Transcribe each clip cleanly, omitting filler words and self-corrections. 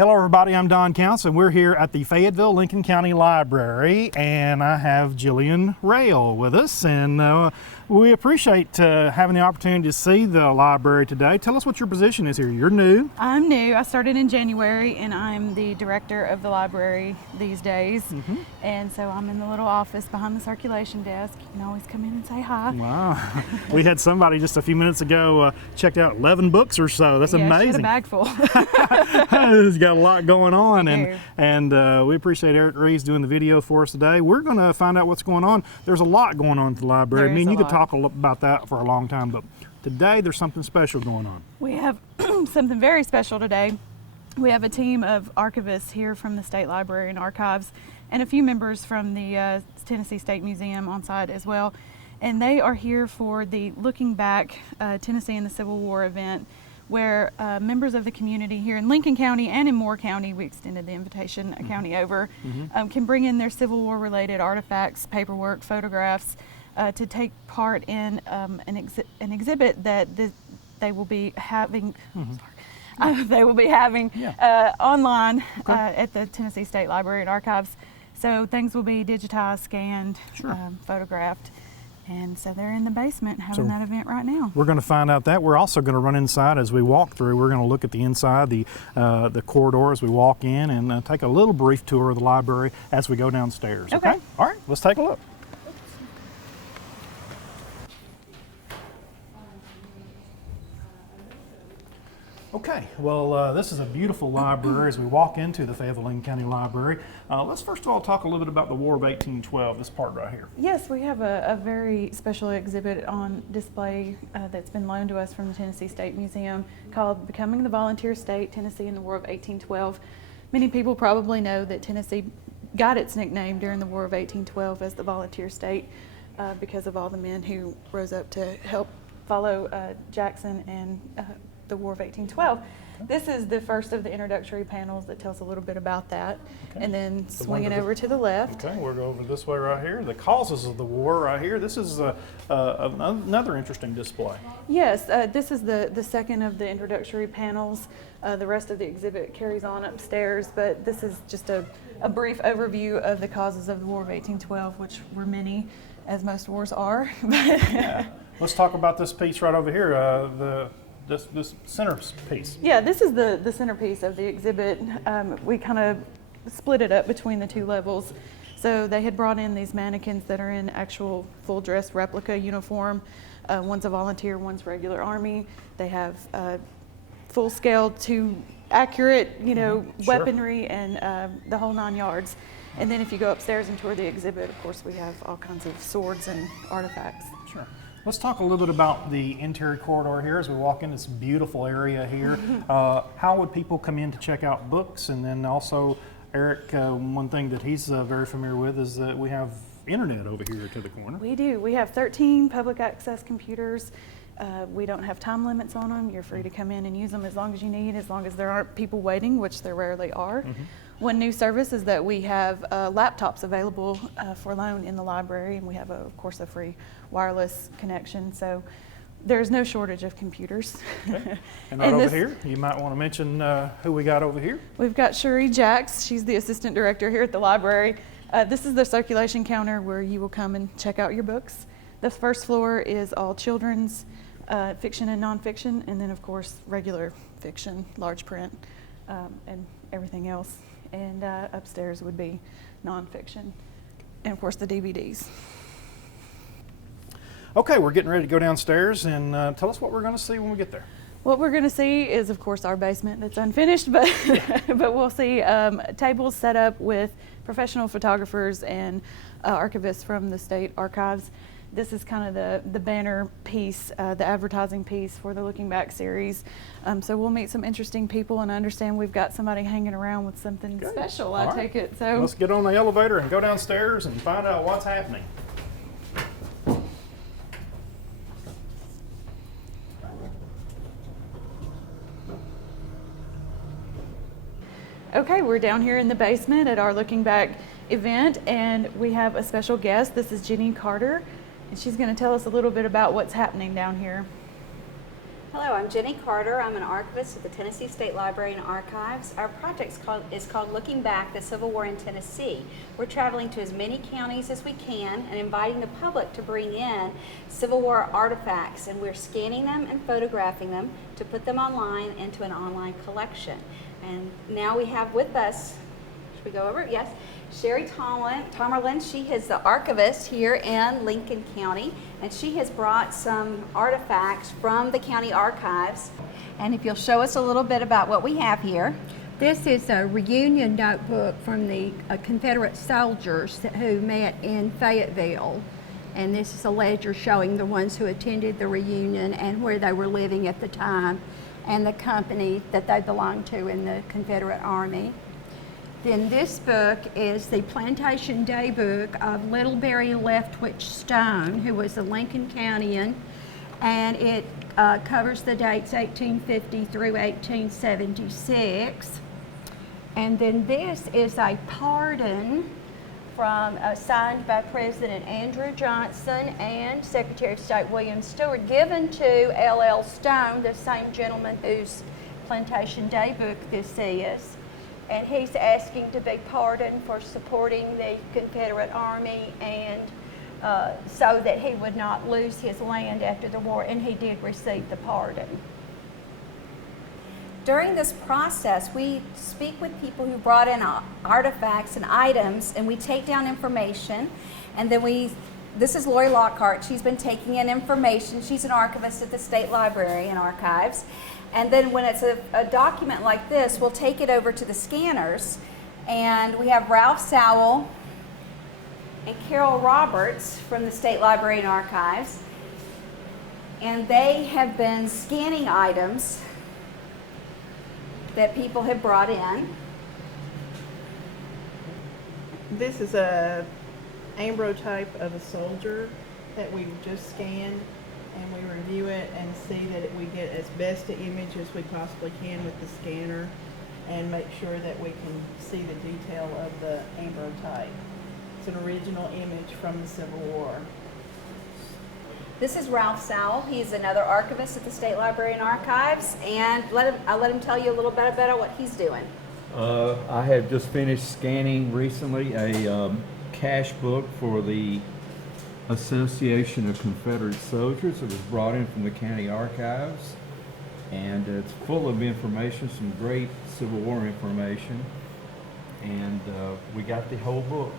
Hello everybody, I'm Don Counts and we're here at the Fayetteville Lincoln County Library, and I have Jillian Rail with us, and we appreciate having the opportunity to see the library today. Tell us what your position is here. You're new. I'm new. I started in January and I'm the director of the library these days. And so I'm in the little office behind the circulation desk. You can always come in and say hi. Wow. We had somebody just a few minutes ago checked out 11 books or so. That's amazing. She had a bag full. He's got a lot going on, and we appreciate Eric Reeves doing the video for us today. We're going to find out what's going on. There's a lot going on at the library. I mean, you could talk about that for a long time, but today there's something special going on. We have something very special today. We have a team of archivists here from the State Library and Archives, and a few members from the Tennessee State Museum on site as well. And they are here for the Looking Back Tennessee in the Civil War event, where members of the community here in Lincoln County and in Moore County, we extended the invitation a county over, can bring in their Civil War related artifacts, paperwork, photographs, to take part in an exhibit that they will be having. They will be having online at the Tennessee State Library and Archives. So things will be digitized, scanned, photographed. And so they're in the basement having that event right now. We're going to find out that. We're also going to run inside as we walk through. We're going to look at the inside, the corridor as we walk in, and take a little brief tour of the library as we go downstairs. Okay? All right, let's take a look. Okay, well, this is a beautiful library as we walk into the Fayetteville Lincoln County Library. Let's first of all talk a little bit about the War of 1812, this part right here. Yes, we have a very special exhibit on display that's been loaned to us from the Tennessee State Museum called Becoming the Volunteer State, Tennessee in the War of 1812. Many people probably know that Tennessee got its nickname during the War of 1812 as the Volunteer State because of all the men who rose up to help follow Jackson and the War of 1812. This is the first of the introductory panels that tells a little bit about that. And then swinging over to the left. Okay, we'll go over this way right here. The causes of the war right here. This is another interesting display. Yes, this is the second of the introductory panels. The rest of the exhibit carries on upstairs, but this is just a brief overview of the causes of the War of 1812, which were many, as most wars are. Let's talk about this piece right over here. This center piece. Yeah, this is the centerpiece of the exhibit. We kind of split it up between the two levels. So they had brought in these mannequins that are in actual full dress replica uniform. One's a volunteer, one's regular Army. They have full scale to accurate, weaponry and the whole 9 yards. And then if you go upstairs and tour the exhibit, of course, we have all kinds of swords and artifacts. Sure. Let's talk a little bit about the interior corridor here as we walk in this beautiful area here. How would people come in to check out books? And then also, Eric, one thing that he's very familiar with is that we have internet over here to the corner. We do. We have 13 public access computers. We don't have time limits on them. You're free to come in and use them as long as you need, as long as there aren't people waiting, which there rarely are. One new service is that we have laptops available for loan in the library, and we have, of course, a free wireless connection. So there's no shortage of computers. Okay. And right over here, you might want to mention who we got over here. We've got Cherie Jacks. She's the assistant director here at the library. This is the circulation counter where you will come and check out your books. The first floor is all children's fiction and nonfiction, and then, of course, regular fiction, large print, and everything else. And upstairs would be nonfiction, and of course the DVDs. Okay, we're getting ready to go downstairs, and tell us what we're going to see when we get there. What we're going to see is, of course, our basement that's unfinished, but but we'll see tables set up with professional photographers and archivists from the state archives. This is kind of the banner piece, the advertising piece for the Looking Back series. So we'll meet some interesting people, and I understand we've got somebody hanging around with something special, I take it. So let's get on the elevator and go downstairs and find out what's happening. Okay, we're down here in the basement at our Looking Back event, and we have a special guest. This is Jenny Carter, and she's going to tell us a little bit about what's happening down here. Hello, I'm Jenny Carter. I'm an archivist at the Tennessee State Library and Archives. Our project is called Looking Back, the Civil War in Tennessee. We're traveling to as many counties as we can and inviting the public to bring in Civil War artifacts, and we're scanning them and photographing them to put them online into an online collection. And now we have with us, should we go over it? Yes. Sherry Tomerlin, she is the archivist here in Lincoln County, and she has brought some artifacts from the county archives. And if you'll show us a little bit about what we have here. This is a reunion notebook from the Confederate soldiers who met in Fayetteville. And this is a ledger showing the ones who attended the reunion and where they were living at the time and the company that they belonged to in the Confederate Army. Then this book is the Plantation Day book of Littleberry Leftwich Stone, who was a Lincoln Countyan, and it covers the dates 1850 through 1876. And then this is a pardon signed by President Andrew Johnson and Secretary of State William Stewart, given to L.L. Stone, the same gentleman whose Plantation Day book this is. And he's asking to be pardoned for supporting the Confederate Army and so that he would not lose his land after the war, and he did receive the pardon. During this process, we speak with people who brought in artifacts and items, and we take down information, and then this is Lori Lockhart. She's been taking in information. She's an archivist at the State Library and Archives. And then when it's a document like this, we'll take it over to the scanners. And we have Ralph Sowell and Carol Roberts from the State Library and Archives. And they have been scanning items that people have brought in. This is a ambrotype of a soldier that we've just scanned, and we review it and see that we get as best an image as we possibly can with the scanner and make sure that we can see the detail of the ambrotype. It's an original image from the Civil War. This is Ralph Sowell. He's another archivist at the State Library and Archives, and I'll let him tell you a little bit about what he's doing. I have just finished scanning recently a cash book for the Association of Confederate Soldiers. It was brought in from the county archives, and it's full of information, some great Civil War information, and we got the whole book.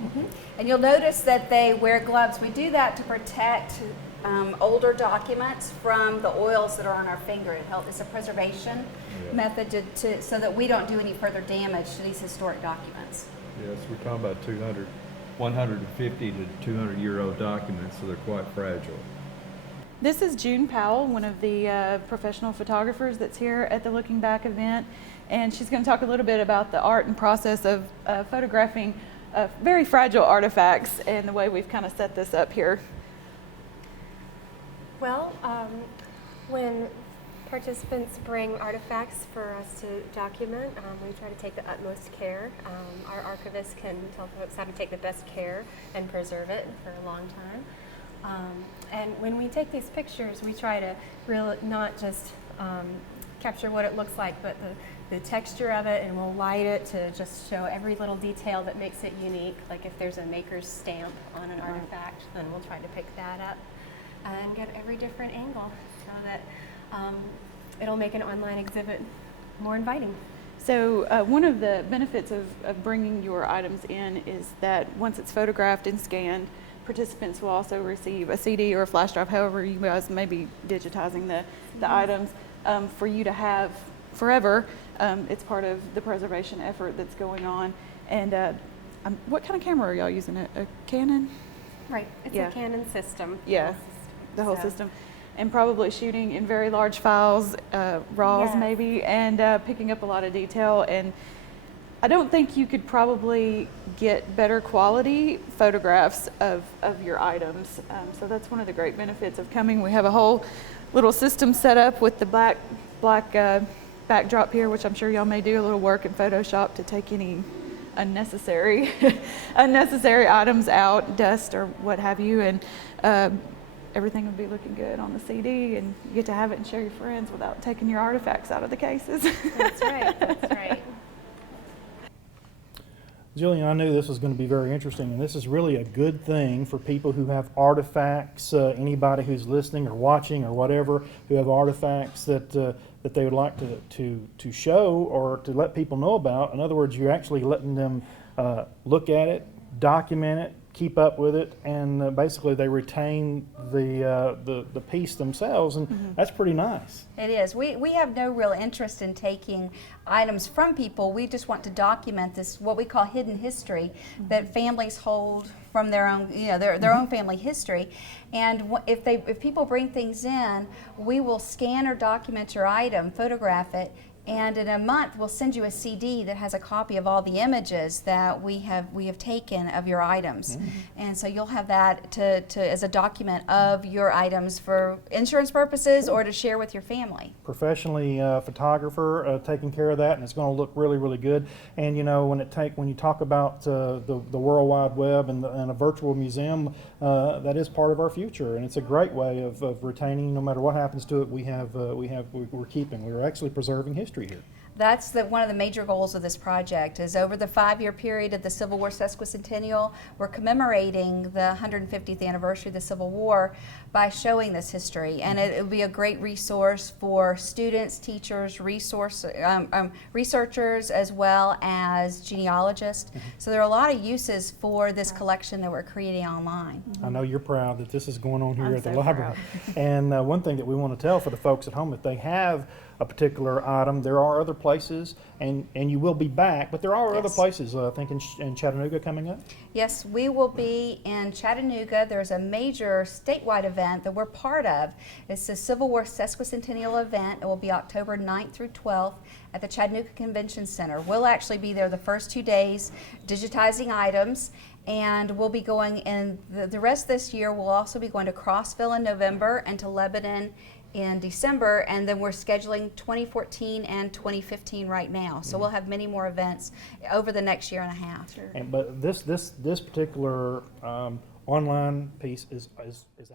Mm-hmm. And you'll notice that they wear gloves. We do that to protect older documents from the oils that are on our finger. It's a preservation method so that we don't do any further damage to these historic documents. Yes, we're talking about 150 to 200-year-old documents, so they're quite fragile. This is June Powell, one of the professional photographers that's here at the Looking Back event, and she's going to talk a little bit about the art and process of photographing very fragile artifacts and the way we've kind of set this up here. Well, when participants bring artifacts for us to document, we try to take the utmost care. Our archivists can tell folks how to take the best care and preserve it for a long time. And when we take these pictures, we try to really not just capture what it looks like, but the texture of it, and we'll light it to just show every little detail that makes it unique. Like if there's a maker's stamp on an artifact, then we'll try to pick that up and get every different angle so that it'll make an online exhibit more inviting. So one of the benefits of bringing your items in is that once it's photographed and scanned, participants will also receive a CD or a flash drive, however you guys may be digitizing the items, for you to have forever. It's part of the preservation effort that's going on. And what kind of camera are y'all using? A Canon? Right, it's a Canon system. Yeah, the whole system. And probably shooting in very large files, RAWs maybe, and picking up a lot of detail. And I don't think you could probably get better quality photographs of your items. So that's one of the great benefits of coming. We have a whole little system set up with the black backdrop here, which I'm sure y'all may do a little work in Photoshop to take any unnecessary items out, dust or what have you. And everything would be looking good on the CD, and you get to have it and share your friends without taking your artifacts out of the cases. That's right, that's right. Jillian, I knew this was going to be very interesting, and this is really a good thing for people who have artifacts, anybody who's listening or watching or whatever, who have artifacts that that they would like to show or to let people know about. In other words, you're actually letting them look at it, document it, keep up with it, and basically they retain the piece themselves, and that's pretty nice. It is. We have no real interest in taking items from people. We just want to document this, what we call hidden history, that families hold from their own, their own family history. And if people bring things in, we will scan or document your item, photograph it, and in a month we'll send you a CD that has a copy of all the images that we have taken of your items. And so you'll have that to as a document of your items for insurance purposes or to share with your family. Professionally photographer taking care of that, and it's going to look really, really good. And when you talk about the World Wide Web and a virtual museum, that is part of our future, and it's a great way of retaining. No matter what happens to it, we're keeping. We're actually preserving history here. That's one of the major goals of this project. Is over the 5-year period of the Civil War sesquicentennial, we're commemorating the 150th anniversary of the Civil War by showing this history, and it will be a great resource for students, teachers, researchers, as well as genealogists. So there are a lot of uses for this collection that we're creating online. I know you're proud that this is going on here I'm at the so library. And one thing that we want to tell for the folks at home, if they have a particular item, there are other places, and you will be back, but there are other Yes. places, I think in Chattanooga coming up. Yes, we will be in Chattanooga. There's a major statewide event that we're part of. It's the Civil War sesquicentennial event. It will be October 9th through 12th at the Chattanooga Convention Center. We'll actually be there the first 2 days digitizing items, and we'll be going in the rest of this year. We'll also be going to Crossville in November and to Lebanon in December, and then we're scheduling 2014 and 2015 right now. So we'll have many more events over the next year and a half. But this particular online piece is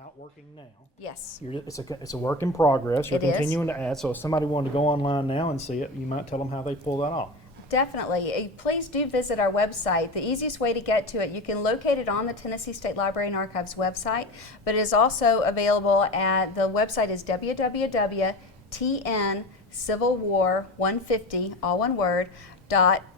out working now. Yes. It's a work in progress. You're It is. continuing to add. So if somebody wanted to go online now and see it, you might tell them how they pull that off. Definitely. Please do visit our website. The easiest way to get to it, you can locate it on the Tennessee State Library and Archives website, but it is also available at, the website is www.tncivilwar150, all one word,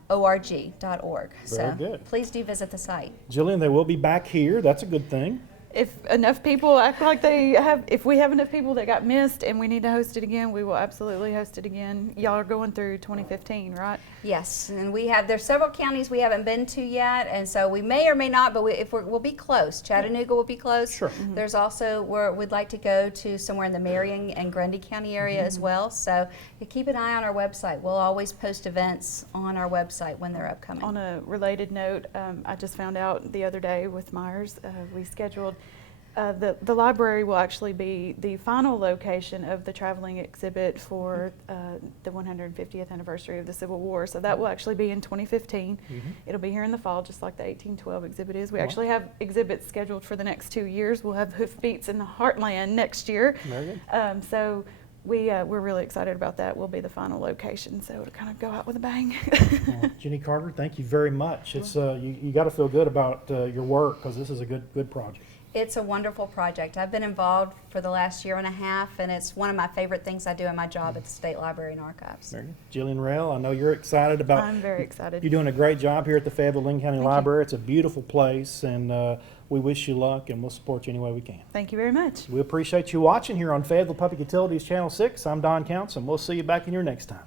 .org. So good. please do visit the site. Jillian, they will be back here. That's a good thing. If enough people act like they have, if we have enough people that got missed and we need to host it again, we will absolutely host it again. Y'all are going through 2015, right? Yes, and there's several counties we haven't been to yet, and so we may or may not, but we'll be close. Chattanooga will be close. Sure. There's also where we'd like to go to somewhere in the Marion and Grundy County area as well. So you keep an eye on our website. We'll always post events on our website when they're upcoming. On a related note, I just found out the other day with Myers, we scheduled. The library will actually be the final location of the traveling exhibit for the 150th anniversary of the Civil War. So that will actually be in 2015. It'll be here in the fall, just like the 1812 exhibit is. We actually have exhibits scheduled for the next 2 years. We'll have Hoofbeats in the Heartland next year. Very good. So we're really excited about that. We'll be the final location, so it'll kind of go out with a bang. Well, Jenny Carter, thank you very much. It's you got to feel good about your work, because this is a good project. It's a wonderful project. I've been involved for the last year and a half, and it's one of my favorite things I do in my job at the State Library and Archives. Very good. Jillian Rail, I know you're excited about. I'm very excited. You're doing a great job here at the Fayetteville County Library. It's a beautiful place, and we wish you luck, and we'll support you any way we can. Thank you very much. We appreciate you watching here on Fayetteville Public Utilities Channel 6. I'm Don Counts, and we'll see you back in here next time.